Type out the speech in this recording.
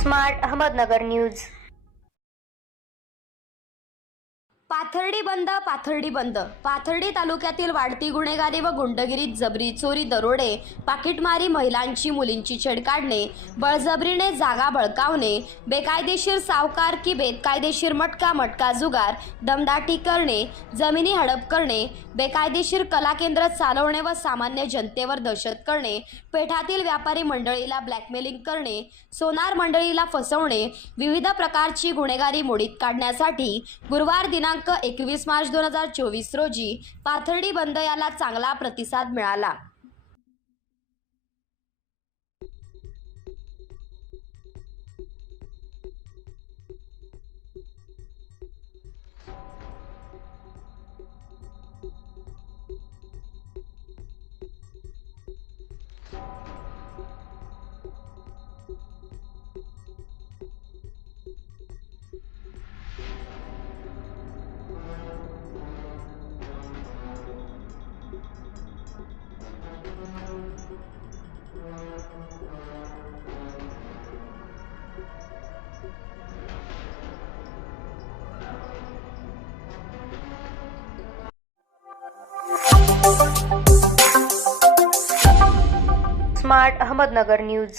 Smart Ahmednagar news. Pathardi बंद। पाथर्डी तालुक्यातील वाढती गुन्हेगारी व गुंडगिरी, जबरी, चोरी, दरोडे, पाकिटमारी, महिलांची मुलींची छेड काढणे, बळजबरीने जागा बळकावणे, बेकायदेशीर सावकारकी, बेकायदेशीर मटका जुगार, दमदाटी करणे, जमिनी हडप करणे, बेकायदेशीर कला केंद्र चालवणे व सामान्य जनतेवर दहशत करणे, पेठातील व्यापारी मंडळीला ब्लॅकमेलिंग करणे, सोनार मंडळीला फसवणे, विविध प्रकारची गुन्हेगारी मोडीत काढण्यासाठी गुरुवार दिनांक 21 मार्च 2024 रोजी पाथर्डी बंद याला चांगला प्रतिसाद मिळाला। Smart Ahmednagar news.